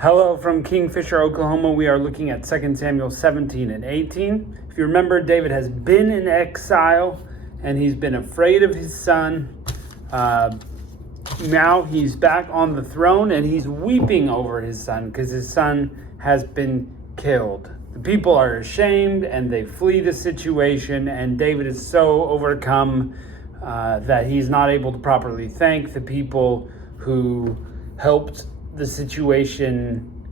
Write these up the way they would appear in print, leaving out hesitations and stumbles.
Hello from Kingfisher, Oklahoma. We are looking at 2 Samuel 17 and 18. If you remember, David has been in exile and he's been afraid of his son. Now he's back on the throne and he's weeping over his son because his son has been killed. The people are ashamed and they flee the situation, and David is so overcome that he's not able to properly thank the people who helped the situation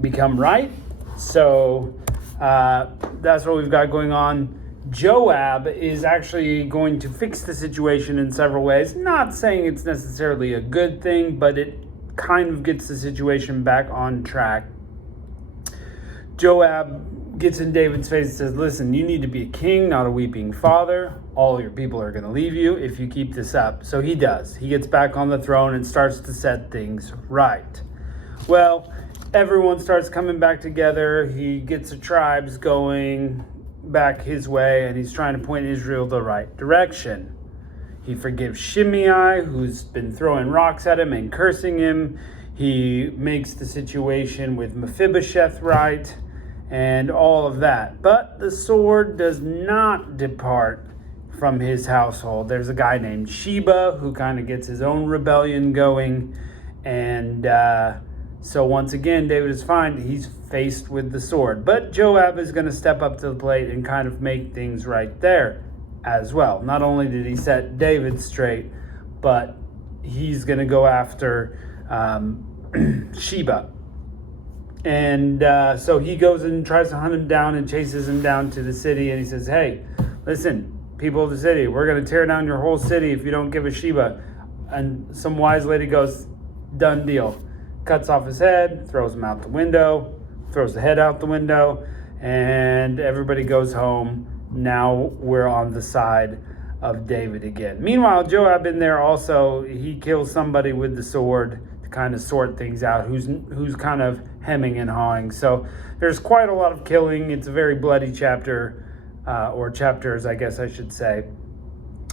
become right. So that's what we've got going on. Joab is actually going to fix the situation in several ways. Not saying it's necessarily a good thing, but it kind of gets the situation back on track. Joab gets in David's face and says, listen, you need to be a king, not a weeping father. All your people are going to leave you if you keep this up. So he does. He gets back on the throne and starts to set things right. Well, everyone starts coming back together. He gets the tribes going back his way, and he's trying to point Israel the right direction. He forgives Shimei, who's been throwing rocks at him and cursing him. He makes the situation with Mephibosheth right, and all of that. But the sword does not depart from his household. There's a guy named Sheba who kind of gets his own rebellion going, and so once again, David is fine. He's faced with the sword. But Joab is going to step up to the plate and kind of make things right there as well. Not only did he set David straight, but he's going to go after Sheba. And so he goes and tries to hunt him down and chases him down to the city. And he says, hey, listen, people of the city, we're going to tear down your whole city if you don't give us Sheba. And some wise lady goes, done deal. Cuts off his head, throws him out the window, throws the head out the window, and everybody goes home. Now we're on the side of David again. Meanwhile, Joab in there also, he kills somebody with the sword to kind of sort things out, who's kind of hemming and hawing. So there's quite a lot of killing. It's a very bloody chapter, or chapters, I guess I should say.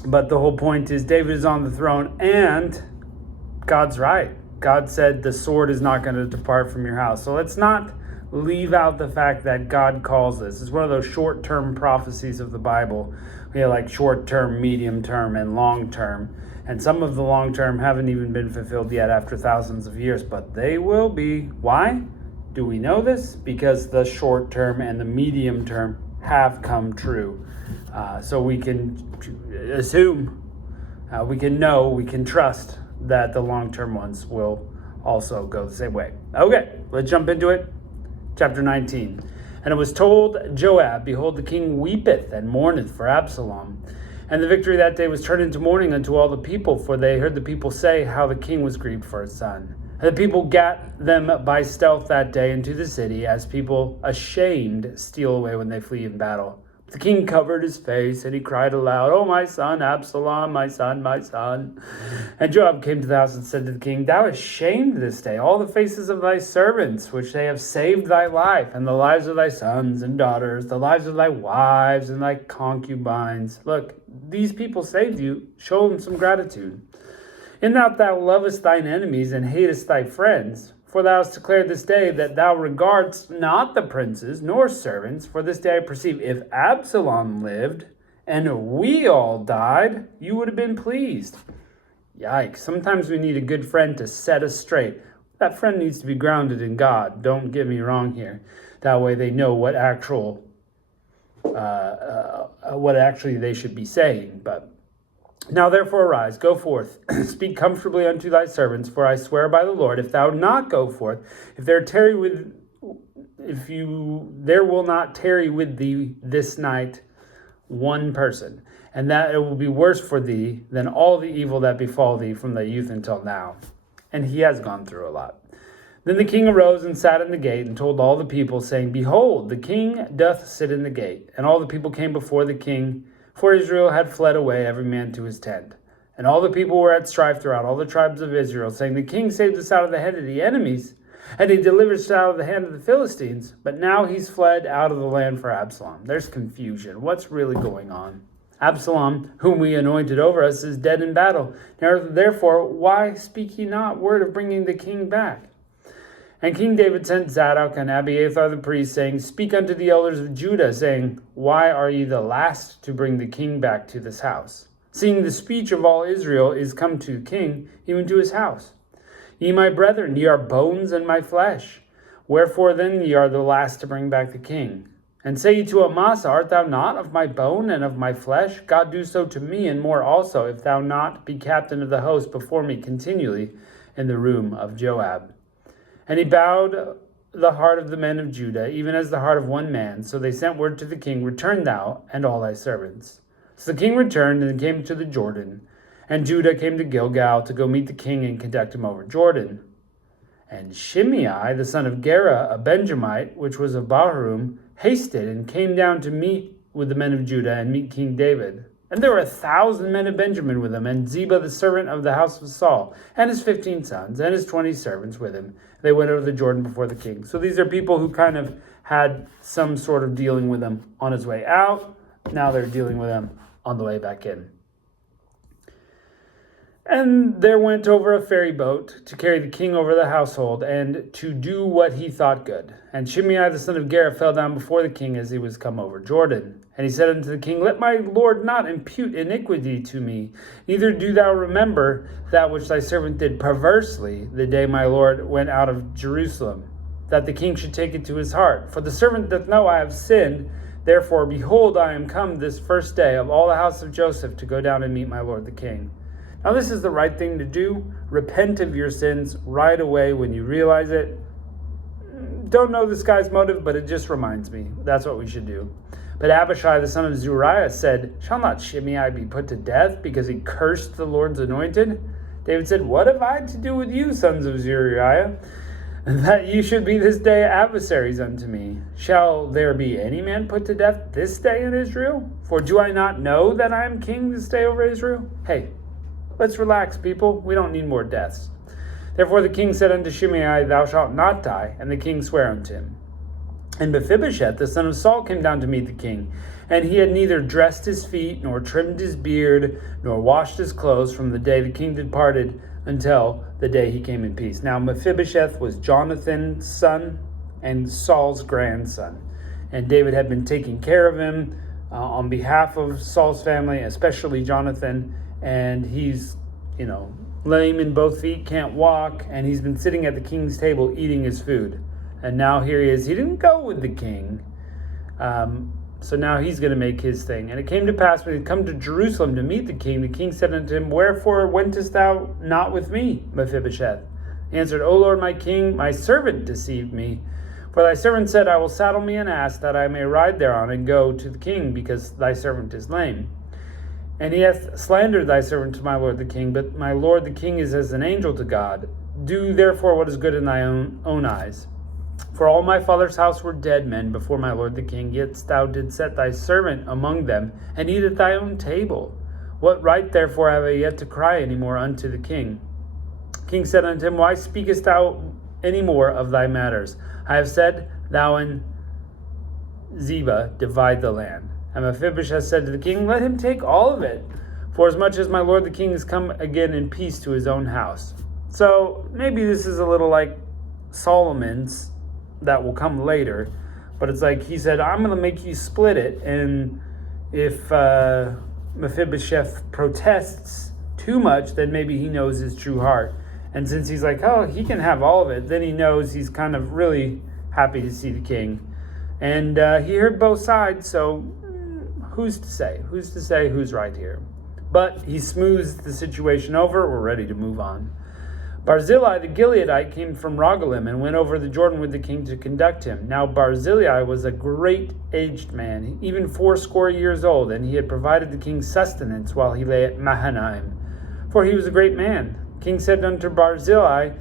But the whole point is David is on the throne, and God's right. God said the sword is not going to depart from your house. So let's not leave out the fact that God calls this. It's one of those short-term prophecies of the Bible. We have like short-term, medium-term, and long-term. And some of the long-term haven't even been fulfilled yet after thousands of years, but they will be. Why? Do we know this? Because the short-term and the medium-term have come true. So we can assume, we can know, we can trust that the long-term ones will also go the same way. Okay, let's jump into it. Chapter 19. And it was told Joab, behold, the king weepeth and mourneth for Absalom. And the victory that day was turned into mourning unto all the people, for they heard the people say how the king was grieved for his son. And the people gat them by stealth that day into the city, as people ashamed steal away when they flee in battle. The king covered his face, and he cried aloud, O my son, Absalom, my son, my son. And Joab came to the house and said to the king, Thou hast shamed this day all the faces of thy servants, which they have saved thy life, and the lives of thy sons and daughters, the lives of thy wives and thy concubines. Look, these people saved you. Show them some gratitude. In that thou lovest thine enemies and hatest thy friends, for thou hast declared this day that thou regardest not the princes nor servants. For this day I perceive, if Absalom lived and we all died, you would have been pleased. Yikes. Sometimes we need a good friend to set us straight. That friend needs to be grounded in God. Don't get me wrong here. That way they know what actually they should be saying. But now therefore arise, go forth, speak comfortably unto thy servants, for I swear by the Lord, if thou not go forth, there will not tarry with thee this night one person, and that it will be worse for thee than all the evil that befall thee from thy youth until now. And he has gone through a lot. Then the king arose and sat in the gate and told all the people, saying, Behold, the king doth sit in the gate. And all the people came before the king, for Israel had fled away, every man to his tent. And all the people were at strife throughout all the tribes of Israel, saying, The king saved us out of the hand of the enemies, and he delivered us out of the hand of the Philistines. But now he's fled out of the land for Absalom. There's confusion. What's really going on? Absalom, whom we anointed over us, is dead in battle. Therefore, why speak ye not word of bringing the king back? And King David sent Zadok and Abiathar the priest, saying, Speak unto the elders of Judah, saying, Why are ye the last to bring the king back to this house? Seeing the speech of all Israel is come to the king, even to his house. Ye my brethren, ye are bones and my flesh. Wherefore then ye are the last to bring back the king? And say ye to Amasa, Art thou not of my bone and of my flesh? God do so to me, and more also, if thou not be captain of the host before me continually in the room of Joab. And he bowed the heart of the men of Judah, even as the heart of one man. So they sent word to the king, Return thou, and all thy servants. So the king returned, and came to the Jordan. And Judah came to Gilgal to go meet the king and conduct him over Jordan. And Shimei, the son of Gera, a Benjamite, which was of Bahurim, hasted and came down to meet with the men of Judah and meet King David. And there were 1,000 men of Benjamin with him, and Ziba the servant of the house of Saul, and his 15 sons, and his 20 servants with him. They went over the Jordan before the king. So these are people who kind of had some sort of dealing with him on his way out. Now they're dealing with him on the way back in. And there went over a ferry boat to carry the king over the household, and to do what he thought good. And Shimei the son of Gera fell down before the king as he was come over Jordan. And he said unto the king, Let my lord not impute iniquity to me, neither do thou remember that which thy servant did perversely the day my lord went out of Jerusalem, that the king should take it to his heart. For the servant doth know I have sinned. Therefore, behold, I am come this first day of all the house of Joseph to go down and meet my lord the king. Now this is the right thing to do. Repent of your sins right away when you realize it. Don't know this guy's motive, but it just reminds me. That's what we should do. But Abishai, the son of Zeruiah, said, Shall not Shimei be put to death because he cursed the Lord's anointed? David said, What have I to do with you, sons of Zeruiah, that you should be this day adversaries unto me? Shall there be any man put to death this day in Israel? For do I not know that I am king this day over Israel? Hey, let's relax, people. We don't need more deaths. Therefore the king said unto Shimei, Thou shalt not die. And the king sware unto him. And Mephibosheth, the son of Saul, came down to meet the king. And he had neither dressed his feet, nor trimmed his beard, nor washed his clothes from the day the king departed until the day he came in peace. Now Mephibosheth was Jonathan's son and Saul's grandson. And David had been taking care of him on behalf of Saul's family, especially Jonathan. And he's, lame in both feet, can't walk, and he's been sitting at the king's table eating his food. And now here he is. He didn't go with the king. So now he's going to make his thing. And it came to pass when he had come to Jerusalem to meet the king said unto him, Wherefore wentest thou not with me, Mephibosheth? He answered, O Lord my king, my servant deceived me. For thy servant said, I will saddle me an ass, that I may ride thereon and go to the king, because thy servant is lame. And he hath slandered thy servant to my lord the king, but my lord the king is as an angel to God. Do therefore what is good in thy own eyes. For all my father's house were dead men before my lord the king, yet thou didst set thy servant among them, and eat at thy own table. What right therefore have I yet to cry any more unto the king? The king said unto him, Why speakest thou any more of thy matters? I have said, Thou and Ziba divide the land. And Mephibosheth said to the king, Let him take all of it, for as much as my lord the king has come again in peace to his own house. So maybe this is a little like Solomon's that will come later, but it's like he said, I'm going to make you split it, and if Mephibosheth protests too much, then maybe he knows his true heart. And since he's like, oh, he can have all of it, then he knows he's kind of really happy to see the king. And he heard both sides, so who's to say? Who's to say who's right here? But he smooths the situation over. We're ready to move on. Barzillai the Gileadite came from Rogelim and went over the Jordan with the king to conduct him. Now Barzillai was a great aged man, even 80 years old, and he had provided the king sustenance while he lay at Mahanaim, for he was a great man. The king said unto Barzillai,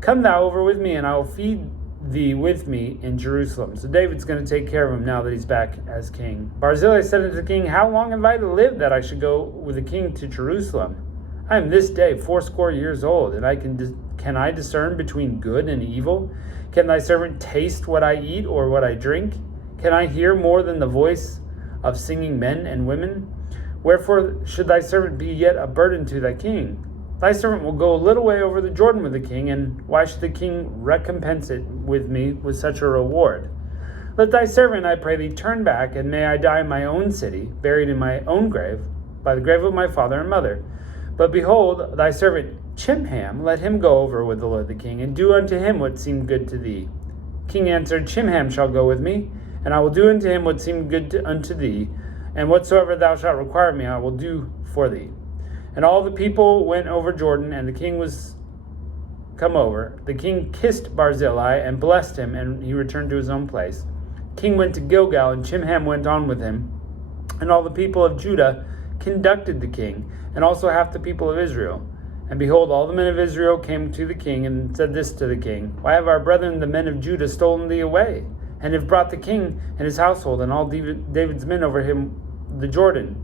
Come thou over with me, and I will feed thee with me in Jerusalem. So David's going to take care of him now that he's back as king. Barzillai said unto the king, How long have I to live that I should go with the king to Jerusalem? I am this day 80 years old, and can I discern between good and evil? Can thy servant taste what I eat or what I drink? Can I hear more than the voice of singing men and women? Wherefore should thy servant be yet a burden to thy king? Thy servant will go a little way over the Jordan with the king, and why should the king recompense it with me with such a reward? Let thy servant, I pray thee, turn back, and may I die in my own city, buried in my own grave, by the grave of my father and mother. But behold, thy servant Chimham, let him go over with the lord the king, and do unto him what seemed good to thee. King answered, Chimham shall go with me, and I will do unto him what seemed good unto thee, and whatsoever thou shalt require of me, I will do for thee. And all the people went over Jordan, and the king was come over. The king kissed Barzillai and blessed him, and he returned to his own place. King went to Gilgal, and Chimham went on with him. And all the people of Judah conducted the king, and also half the people of Israel. And behold, all the men of Israel came to the king, and said this to the king, Why have our brethren the men of Judah stolen thee away, and have brought the king and his household, and all David's men over him the Jordan?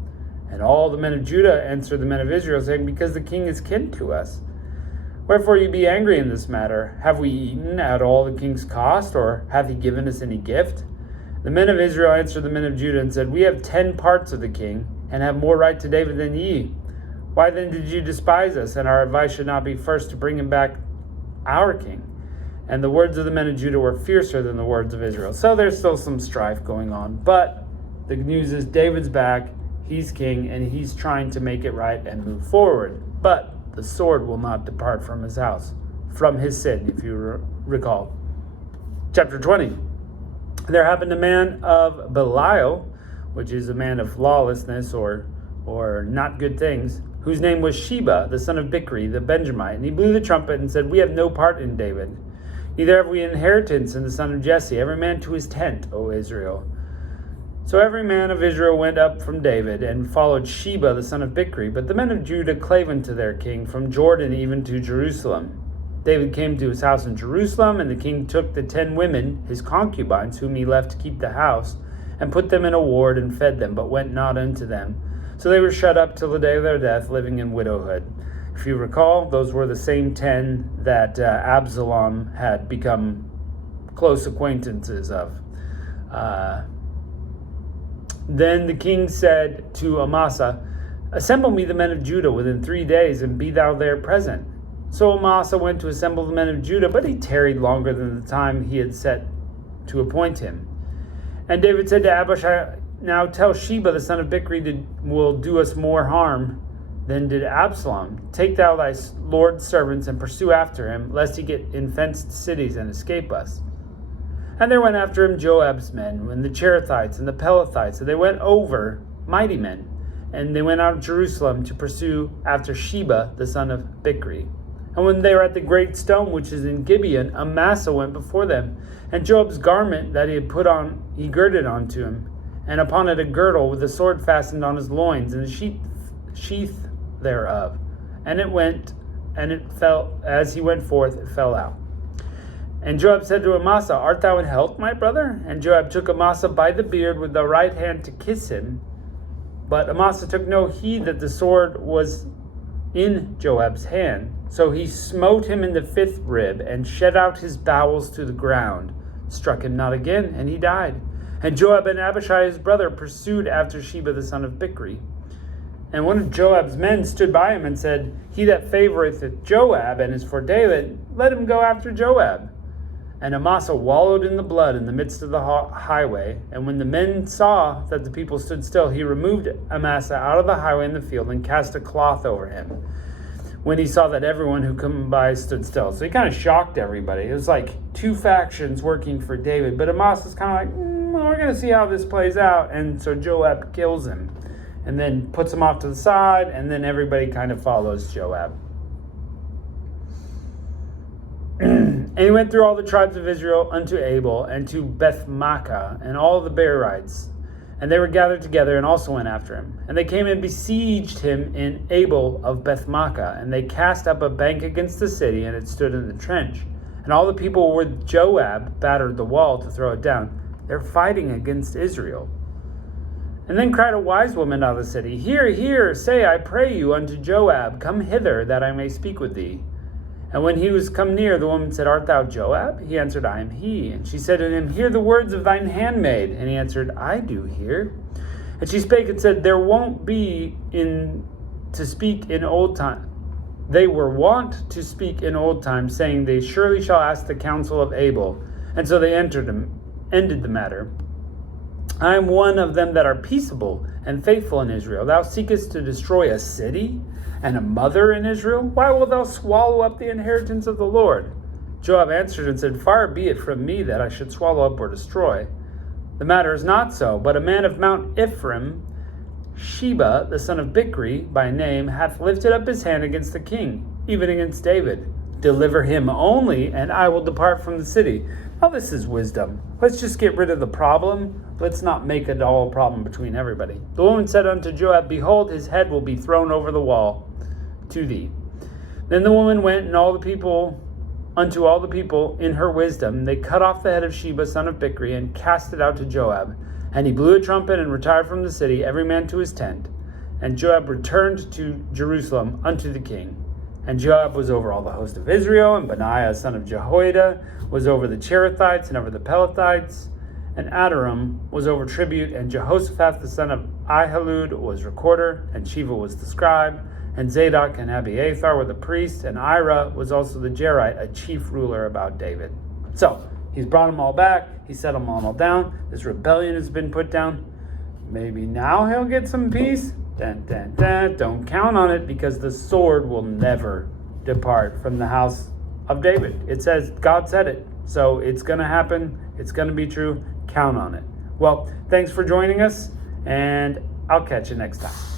And all the men of Judah answered the men of Israel, saying, Because the king is kin to us. Wherefore you be angry in this matter? Have we eaten at all the king's cost, or hath he given us any gift? The men of Israel answered the men of Judah, and said, We have 10 parts of the king, and have more right to David than ye. Why then did you despise us? And our advice should not be first to bring him back our king. And the words of the men of Judah were fiercer than the words of Israel. So there's still some strife going on. But the news is David's back. He's king, and he's trying to make it right and move forward. But the sword will not depart from his house, from his sin, if you recall. Chapter 20. There happened a man of Belial, which is a man of lawlessness or not good things, whose name was Sheba, the son of Bichri, the Benjamite. And he blew the trumpet and said, We have no part in David, neither have we inheritance in the son of Jesse, every man to his tent, O Israel. So every man of Israel went up from David, and followed Sheba the son of Bichri. But the men of Judah clave unto their king, from Jordan even to Jerusalem. David came to his house in Jerusalem, and the king took the 10 women, his concubines, whom he left to keep the house, and put them in a ward, and fed them, but went not unto them. So they were shut up till the day of their death, living in widowhood. If you recall, those were the same 10 that Absalom had become close acquaintances of. Then the king said to Amasa, Assemble me the men of Judah within 3 days, and be thou there present. So Amasa went to assemble the men of Judah, but he tarried longer than the time he had set to appoint him. And David said to Abishai, Now tell Sheba the son of Bichri will do us more harm than did Absalom. Take thou thy Lord's servants, and pursue after him, lest he get in fenced cities and escape us. And there went after him Joab's men, and the Cherethites and the Pelethites, and they went over, mighty men. And they went out of Jerusalem to pursue after Sheba the son of Bichri. And when they were at the great stone which is in Gibeon, Amasa went before them. And Joab's garment that he had put on, he girded onto him, and upon it a girdle with a sword fastened on his loins, and the sheath thereof. And it fell, as he went forth, it fell out. And Joab said to Amasa, Art thou in health, my brother? And Joab took Amasa by the beard with the right hand to kiss him. But Amasa took no heed that the sword was in Joab's hand. So he smote him in the 5th rib, and shed out his bowels to the ground, struck him not again, and he died. And Joab and Abishai his brother pursued after Sheba the son of Bichri. And one of Joab's men stood by him and said, He that favoreth Joab and is for David, let him go after Joab. And Amasa wallowed in the blood in the midst of the highway. And when the men saw that the people stood still, he removed Amasa out of the highway in the field, and cast a cloth over him, when he saw that everyone who came by stood still. So he kind of shocked everybody. It was like 2 factions working for David. But Amasa's kind of like, well, we're going to see how this plays out. And so Joab kills him, and then puts him off to the side, and then everybody kind of follows Joab. And he went through all the tribes of Israel unto Abel, and to Beth-makkah, and all the Berites. And they were gathered together, and also went after him. And they came and besieged him in Abel of Beth-makkah. And they cast up a bank against the city, and it stood in the trench. And all the people with Joab battered the wall to throw it down. They're fighting against Israel. And then cried a wise woman out of the city, Hear, hear, say, I pray you, unto Joab, Come hither, that I may speak with thee. And when he was come near, the woman said, Art thou Joab? He answered, I am he. And she said to him, Hear the words of thine handmaid. And he answered, I do hear. And she spake and said, There won't be to speak in old time. They were wont to speak in old times, saying, they surely shall ask the counsel of Abel. And so they ended the matter. I am one of them that are peaceable and faithful in Israel. Thou seekest to destroy a city and a mother in Israel? Why wilt thou swallow up the inheritance of the Lord? Joab answered and said, Far be it from me that I should swallow up or destroy. The matter is not so, but a man of Mount Ephraim, Sheba, the son of Bichri, by name, hath lifted up his hand against the king, even against David. Deliver him only, and I will depart from the city. Now this is wisdom. Let's just get rid of the problem. Let's not make it all a problem between everybody. The woman said unto Joab, Behold, his head will be thrown over the wall to thee. Then the woman went and unto all the people in her wisdom. They cut off the head of Sheba, son of Bichri, and cast it out to Joab. And he blew a trumpet and retired from the city, every man to his tent. And Joab returned to Jerusalem unto the king. And Joab was over all the host of Israel, and Benaiah, son of Jehoiada, was over the Cherethites and over the Pelethites. And Adoram was over tribute, and Jehoshaphat, the son of Ahilud, was recorder, and Sheva was the scribe, and Zadok and Abiathar were the priests, and Ira was also the Jerite, a chief ruler about David. So, he's brought them all back, he set them all down, this rebellion has been put down. Maybe now he'll get some peace? Don't count on it, because the sword will never depart from the house of David. It says, God said it, so it's going to happen, it's going to be true, count on it. Well, thanks for joining us, and I'll catch you next time.